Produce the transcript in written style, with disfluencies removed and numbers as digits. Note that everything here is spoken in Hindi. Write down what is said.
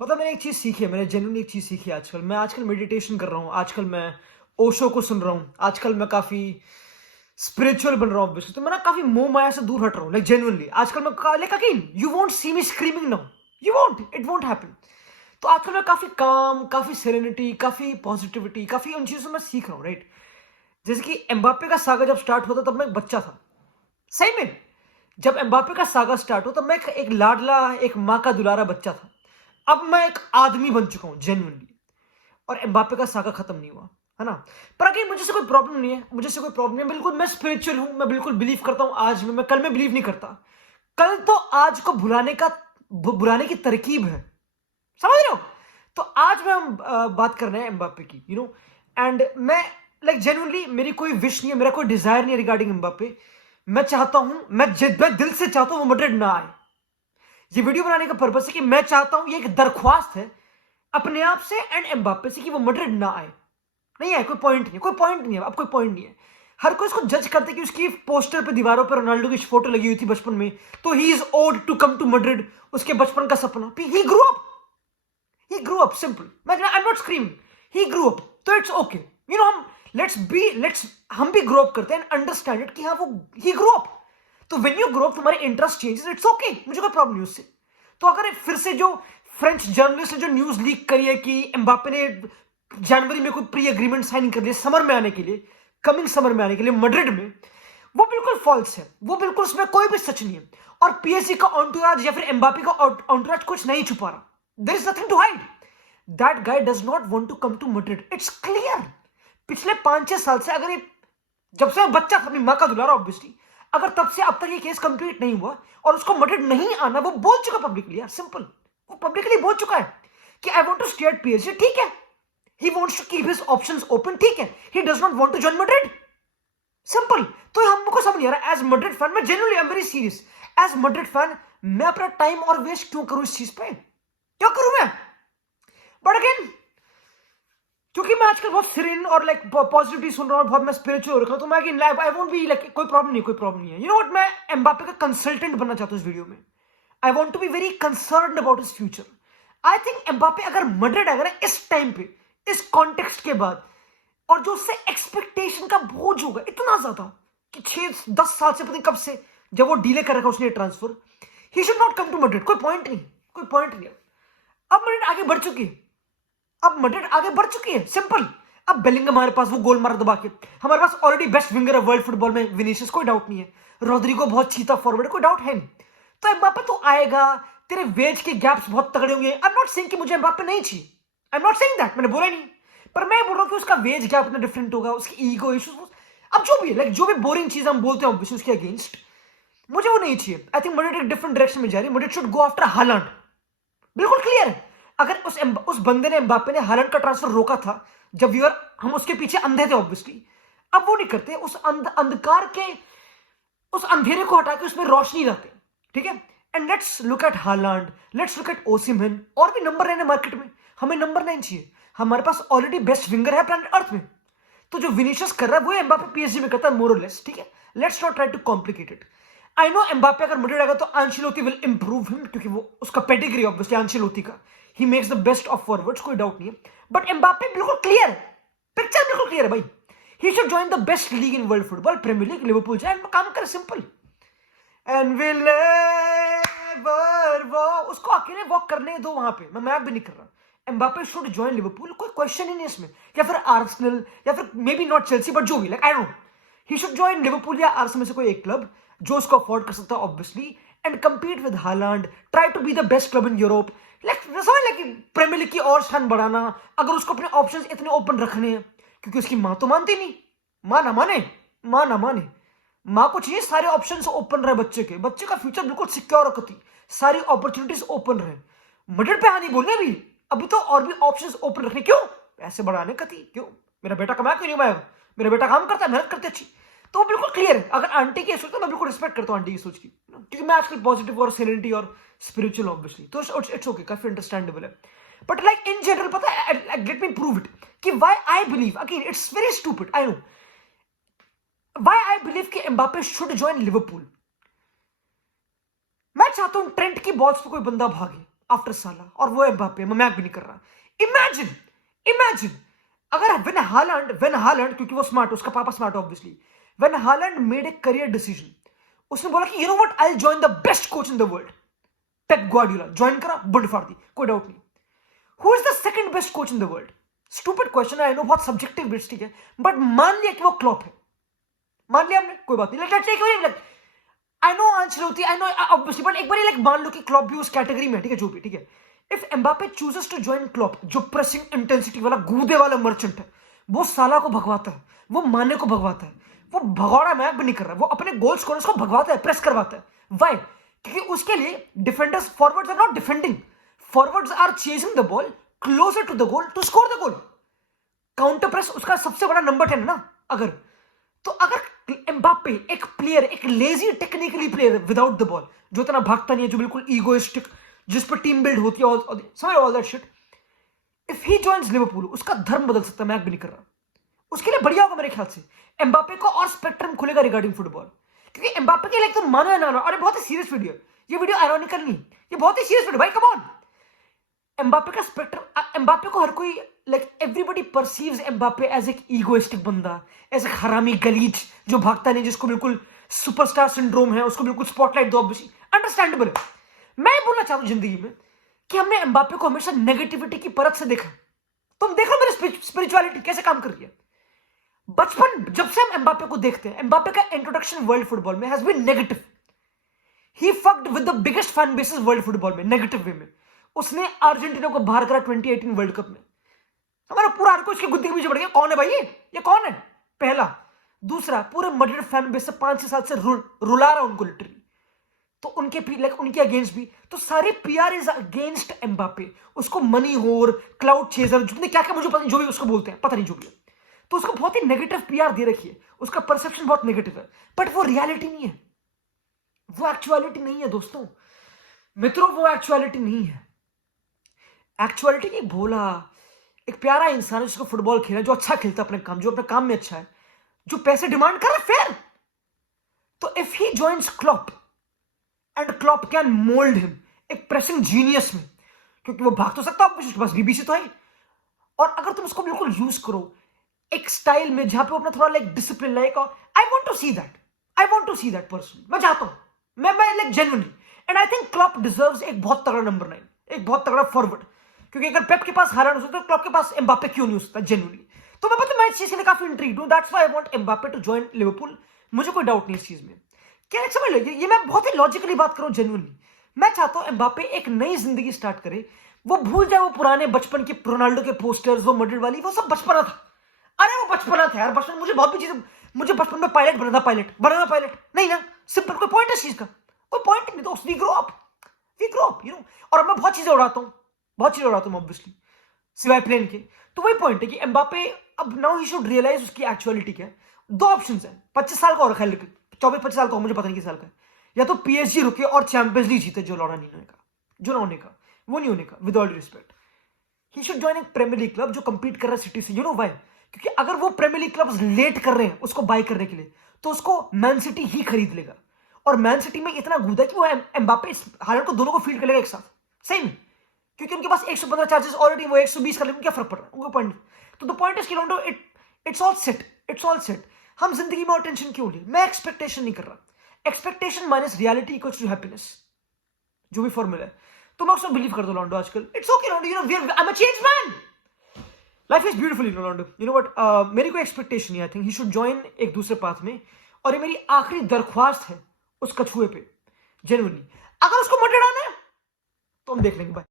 पता मैंने एक चीज़ सीखी है, मैंने जेन्युइनली एक चीज़ सीखी है आजकल। मैं आजकल मेडिटेशन कर रहा हूँ, आजकल मैं ओशो को सुन रहा हूँ, आजकल मैं काफ़ी स्पिरिचुअल बन रहा हूँ ऑब्वियसली। तो मैं ना काफ़ी मोह-माया से दूर हट रहा हूँ, लाइक जेन्युइनली। आजकल मैं like again you won't see me screaming now, you won't, it won't happen. तो आजकल मैं काफ़ी काम, काफ़ी सेरेनिटी, काफ़ी पॉजिटिविटी, काफ़ी उन चीज़ों से मैं सीख रहा हूँ, राइट? जैसे कि एम्बाप्पे का सागा जब स्टार्ट होता तब मैं एक बच्चा था। सही में, जब एम्बाप्पे का सागा स्टार्ट हो तब मैं एक लाडला, एक माँ का दुलारा बच्चा था। अब मैं एक आदमी बन चुका हूँ जेन्युइनली। और एम्बाप्पे का सागा खत्म नहीं हुआ, है ना? पर अगेन मुझे से कोई प्रॉब्लम नहीं है, मुझे से कोई प्रॉब्लम नहीं है। बिल्कुल मैं स्पिरिचुअल हूँ, मैं बिल्कुल बिलीव करता हूँ आज में, मैं कल में बिलीव नहीं करता। कल तो आज को भुलाने की तरकीब है, समझ रहे हो? तो आज में हम बात कर रहे हैं एम्बाप्पे की, एंड मैं लाइक जेन्युइनली मेरी कोई विश नहीं है, मेरा कोई डिजायर नहीं है रिगार्डिंग एम्बाप्पे। मैं चाहता हूं, मैं दिल से चाहता हूं वो मैड्रिड ना आए। ये वीडियो बनाने का पर्पस है कि मैं चाहता हूं, ये एक दरख्वास्त है अपने आप से एंड एम्बाप्पे से कि वो मैड्रिड ना आए। नहीं आए, कोई पॉइंट नहीं है, कोई पॉइंट नहीं है, अब कोई पॉइंट नहीं है। हर कोई इसको जज करते कि उसकी पोस्टर पे दीवारों पर रोनाल्डो की फोटो लगी हुई थी बचपन में, तो he is old to come to Madrid. उसके बचपन का सपना, ही ग्रू अप सिंपल। मैं I am not screaming, he grew up, तो इट्स ओके। हम लेट्स हम भी ग्रो अप करते हैं एंड अंडरस्टैंड इट कि हाँ वो ही ग्रो अप। तो व्हेन यू ग्रो अप तुम्हारे इंटरेस्ट चेंजेस, इट्स ओके, मुझे कोई प्रॉब्लम नहीं उससे। तो अगर फिर से जो फ्रेंच जर्नलिस्ट ने जो न्यूज लीक करी है कि एम्बाप्पे ने जनवरी में कोई प्री एग्रीमेंट साइन कर दिया समर में आने के लिए, कमिंग समर में आने के लिए मैड्रिड में, वो बिल्कुल फॉल्स है, वो बिल्कुल उसमें कोई भी सच नहीं है। और पीएसजी का ऑन्टोराज या फिर एम्बाप्पे का ऑन्टोराज कुछ नहीं छुपा रहा। There is nothing to hide. That guy does not want to come to Madrid, it's clear. पिछले 5-6 साल से, अगर ये जब से मैं बच्चा था, अपनी माँ का दुलारा ऑब्वियसली, अगर तब से अब तक ये केस कंप्लीट नहीं हुआ और उसको मैड्रिड नहीं आना, वो बोल चुका पब्लिकली यार, सिंपल। वो पब्लिकली बोल चुका है कि I want to stay at PSG, ठीक है। He wants to keep his options open, ठीक है। He does not want to join Madrid, simple. तो हमको समझ नहीं आ रहा। एज मैड्रिड फैन, मैं genuinely I am very serious, as Madrid fan मैं अपना टाइम और वेस्ट क्यों करूं इस चीज पे, क्यों करूं मैं? बट अगेन, क्योंकि मैं आजकल बहुत सीरियन और लाइक पॉजिटिविटी सुन रहा हूँ, बहुत मैं स्पिरिचुअल हो रखा हूँ, तो मैं again I won't be like कोई प्रॉब्लम नहीं, कोई प्रॉब्लम नहीं है। यू नो व्हाट, मैं एम्बाप्पे का कंसल्टेंट बनना चाहता हूँ इस वीडियो में। I want to be very concern about his future. I think Mbappe अगर मैड्रिड आएगा ना इस टाइम पे, इस कॉन्टेक्स्ट के बाद, और जो उससे एक्सपेक्टेशन का बोझ होगा इतना ज्यादा कि 6-10 साल से, पता नहीं कब से जब वो डीले कर रखा उसने transfer, he should not come to Madrid. कोई पॉइंट नहीं, कोई पॉइंट नहीं। अब मैड्रिड आगे बढ़ चुकी है, अब मैड्रिड आगे बढ़ चुकी है, सिंपल। अब बेलिंगम हमारे पास, वो गोल मारा दबा के। हमारे पास ऑलरेडी बेस्ट विंगर है वर्ल्ड फुटबॉल में, विनीशियस, कोई डाउट नहीं है। रोड्रिगो बहुत चीता फॉरवर्ड है, कोई डाउट है नहीं। तो एम्बाप्पे तो आएगा, तेरे वेज के गैप्स बहुत तगड़े होंगे। आई एम नॉट सेइंग कि मुझे एम्बाप्पे नहीं चाहिए, आई एम नॉट सेइंग दैट, मैंने बोला नहीं। पर मैं बोल रहा हूँ कि उसका वेज गैप इतना डिफरेंट होगा, उसकी ईगो इश्यूज, अब जो भी है, लाइक जो भी बोरिंग चीज हम बोलते हैं उसके अगेंस्ट, मुझे वो नहीं चाहिए। आई थिंक मैड्रिड एक डिफरेंट डायरेक्शन में जा रही है। Madrid should go after Holland, बिल्कुल क्लियर है। अगर उस बंदे ने, एम्बाप्पे ने हालैंड का ट्रांसफर रोका था जब हम उसके पीछे अंधे थे ऑब्वियसली, अब वो नहीं करते। अंधकार के उस अंधेरे को हटा के उसमें रोशनी लाते, ठीक है। And let's look at Holland, let's look at Osimhen, और भी नंबर 9 है मार्केट में। हमें नंबर 9 चाहिए, हमारे पास ऑलरेडी बेस्ट विंगर है प्लैनेट अर्थ में। तो जो विनीशियस कर रहा है वो एम्बाप्पे पीएसजी में करता है, मोर और लेस, ठीक है। Let's not try to complicate it. I know Mbappe अगर मैड्रिड आएगा तो आंचेलोती विल इंप्रूव हिम, क्योंकि वो उसका पेडिग्री ऑब्वियसली आंचेलोती का, he makes the best of forwards, कोई डाउट नहीं है। बट एम्बाप्पे बिल्कुल क्लियर है, पिक्चर बिल्कुल क्लियर है भाई। He should join the best league in world football, premier league, Liverpool जाए काम करे, simple. And will never walk, उसको अकेले वॉक करने दो वहां पे, मैं मैप भी नहीं कर रहा। एम्बाप्पे शुड जॉइन लिवरपूल, कोई क्वेश्चन ही नहीं इसमें, या फिर आर्सेनल, या फिर may be not Chelsea, but जो भी, like I don't, he should join Liverpool या आर्सेनल में से कोई एक क्लब जो उसको अफोर्ड कर सकता है obviously, and compete with Haaland, try to be the best club in Europe. Like premier league की और स्थान बढ़ाना, अगर उसको अपने ऑप्शंस इतने ओपन रखने हैं, क्योंकि उसकी मां तो मानती नहीं। मां ना माने, मां ना माने, मां को चाहिए सारे ऑप्शंस ओपन रहे, बच्चे का फ्यूचर बिल्कुल सिक्योर रखती, सारी अपॉर्चुनिटीज ओपन रहे। मैड्रिड पे हानि बोलने अभी तो और भी ऑप्शंस ओपन रखने, क्यों? पैसे बढ़ाने का थी, क्यों? मेरा बेटा कमा क्यों नहीं पाएगा? मेरा बेटा काम करता है, मेहनत करते अच्छी। तो वो बिल्कुल क्लियर है। अगर आंटी की सोच, तो मैं बिल्कुल रिस्पेक्ट करता हूँ आंटी की सोच की, क्योंकि मैं आजकल पॉजिटिव और सेरेनिटी और स्पिरिचुअल ऑब्वियसली, तो इट्स ओके, काफी अंडरस्टैंडेबल है। बट लाइक इन जनरल, पता है, लेट मी प्रूव इट कि why I believe, again it's very stupid, I know, why I believe कि एम्बाप्पे शुड जॉइन लिवरपूल। मैं चाहता हूं ट्रेंट की बॉल्स पे कोई बंदा भागे, आफ्टर साला, और वो एम्बापे, मैं मैक भी नहीं कर रहा। इमेजिन इमेजिन अगर व्हेन हालैंड, क्योंकि वो स्मार्ट, उसका पापा smart obviously, when Holland made a career decision, उसने बोला कि you know what, I will join the best coach in the world, Pep Guardiola, join करा, बुंड फाड़ दी, कोई डाउट नहीं। Who is the second best coach in the world? Stupid question है, आई नो, बहुत सब्जेक्टिव बिट्स, ठीक है, बट मान लिया कि वो क्लॉप है, मान लिया हमने, कोई बात नहीं, let's take, I know Ancelotti, I know obviously, but एक बार लाइक मान लो कि क्लॉप भी उस कैटेगरी में, ठीक है, जो भी, ठीक है। If Mbappe chooses to join Klopp, जो प्रेसिंग इंटेंसिटी वाला गूदे वाला मर्चेंट है, वो साला को भगवाता है, वो माने को भगवाता है, वो भगौड़ा मैच भी नहीं कर रहा, वो अपने गोल स्कोरर्स को भगवाता है, प्रेस करवाता है। व्हाई? क्योंकि उसके लिए defenders, forwards are not defending, forwards are chasing the ball closer to the goal to score the goal. Counter press उसका सबसे बड़ा नंबर 10 है ना। अगर एम्बापे एक प्लेयर, एक lazy technically player without the ball, जो इतना भागता नहीं है, जो बिल्कुल ईगोइस्टिक, जिस पर टीम बिल्ड होती है, समझ all that shit, if he joins Liverpool, उसका धर्म बदल सकता है, मैं भी नहीं कर रहा। उसके लिए बढ़िया होगा मेरे ख्याल से, एम्बापे को और स्पेक्ट्रम खुलेगा रिगार्डिंग फुटबॉल, क्योंकि एम्बापे के लिए तो मानो या ना लो, अरे बहुत ही सीरियस वीडियो, ये वीडियो आयरॉनिकल नहीं, ये बहुत ही सीरियस वीडियो भाई, कम ऑन। एम्बापे का स्पेक्ट्रम, एम्बापे को हर कोई, like everybody perceives Mbappe as एक ईगोइस्टिक बंदा, एज एक हरामी गलीज जो भागता नहीं, जिसको बिल्कुल सुपरस्टार सिंड्रोम है, उसको बिल्कुल स्पॉटलाइट दो, ऑब्वियसली अंडरस्टैंडेबल है। मैं बोलना चाहता हूं जिंदगी में कि हमने एम्बापे को हमेशा नेगेटिविटी की परत से देखा। तुम देखो मेरी स्पिरिचुअलिटी कैसे काम कर रही है। बचपन जब से हम एम्बापे को देखते हैं, एम्बापे का इंट्रोडक्शन वर्ल्ड फुटबॉल में has been negative. He fucked with the biggest fan bases world football में, नेगेटिव वे में। उसने अर्जेंटीना को बाहर करा 2018 वर्ल्ड कप में, हमारा पूरा हर कोई उसके गुद्दी के पीछे पड़ गया, कौन है भाई ये कौन है? पहला। दूसरा, पूरे मड्रिड फैन बेस से 5-6 साल से रुला रहा उनको लिटरली, तो उनके उनके अगेंस्ट भी, तो सारे पीआर इज अगेंस्ट एम्बापे। उसको मनी होर, क्लाउड चेजर, जितने क्या क्या मुझे पता नहीं, जो भी उसको बोलते हैं, पता नहीं जो भी है, तो उसको बहुत ही नेगेटिव पीआर दे रखी है, उसका परसेप्शन बहुत नेगेटिव है, बट वो रियलिटी नहीं है, वो एक्चुअलिटी नहीं है दोस्तों, मित्रों, वो एक्चुअलिटी नहीं है। एक्चुअलिटी एक भोला, एक प्यारा इंसान है जिसको फुटबॉल खेलना, जो अच्छा खेलता है अपने काम, जो अपने काम में अच्छा है, जो पैसे डिमांड कर रहा है फेयर। तो if he joins Klopp and Klopp can mould him एक प्रेसिंग जीनियस में, क्योंकि वो भाग तो सकता है, उसके पास बीबीसी तो है, और अगर तुम उसको बिल्कुल यूज करो एक स्टाइल में जहां पे अपना थोड़ा like discipline, like I want to see that person, मैं चाहता हूं, मैं like genuinely, and I think Klopp deserves एक बहुत तगड़ा नंबर 9, एक बहुत तगड़ा फॉरवर्ड, क्योंकि अगर पेप के पास हालांड हो सकता है, क्लॉप के पास एम्बापे क्यों नहीं हो सकता जेन्युइनली। तो मैं मैं इस चीज के लिए काफी इंट्रीग्ड हूं, that's why I want Mbappe to join Liverpool. मुझे कोई डाउट नहीं इस चीज में, क्या समझ लो, ये मैं बहुत ही लॉजिकली बात करूं जेन्युइनली। मैं चाहता हूं एम्बापे एक नई जिंदगी स्टार्ट करे, वो भूल जाए वो पुराने बचपन के रोनाल्डो के पोस्टर्स, वो मड्रिड वाली, वो सब बचपना था। अरे वो बचपना था यार, बचपन मुझे बहुत भी चीजें, मुझे बचपन में पायलट बनना था, पायलट नहीं ना, सिंपल, कोई पॉइंट है इस चीज का, कोई पॉइंट नहीं दोस्त, we grow up you know. और अब मैं बहुत चीजें उड़ाता हूं ऑब्वियसली, सिवाय प्लेन के। तो वही पॉइंट है कि एम्बापे अब नाउ ही शुड रियलाइज उसकी एक्चुअलिटी क्या है। दो ऑप्शंस हैं, 25 साल का और खेल, 24-25 साल का हो, मुझे पता नहीं किस साल का है, या तो पीएसजी रुके और चैंपियंस लीग जीते, जो ना होने का, वो नहीं होने का, with all respect. He should join एक प्रीमियर लीग क्लब जो कंपीट कर रहा है सिटी से, यू नो व्हाई? क्योंकि अगर वो प्रीमियर लीग क्लब्स लेट कर रहे हैं उसको बाय करने के लिए, तो उसको मैन सिटी ही खरीद लेगा, और मैन सिटी में इतना गुदा है कि वो एम्बापे हालांड को दोनों को फील्ड करेगा एक साथ, सही में, क्योंकि उनके पास 115 चार्जेस ऑलरेडी, वो 120 कर लेंगे, क्या फर्क पड़ रहा है उनको, पॉइंट। तो द पॉइंट इज कि रोनाल्डो, इट्स ऑल सेट। हम जिंदगी में और टेंशन क्यों ले? मैं एक्सपेक्टेशन नहीं कर रहा, expectation minus reality equals to happiness, जो भी फॉर्मूला है। तो मैं उसमें बिलीव कर दो रोनाल्डो आजकल, it's okay Ronaldo, you know I am a change man, life is beautiful Ronaldo, you know what, मेरी कोई एक्सपेक्टेशन नहीं, I think he should join एक दूसरे पाथ में, और ये मेरी आखिरी दरख्वास्त है उस कछुए पे, जेन्युइनली। अगर उसको मटेड़ा ना, तो हम देख लेंगे, बाय।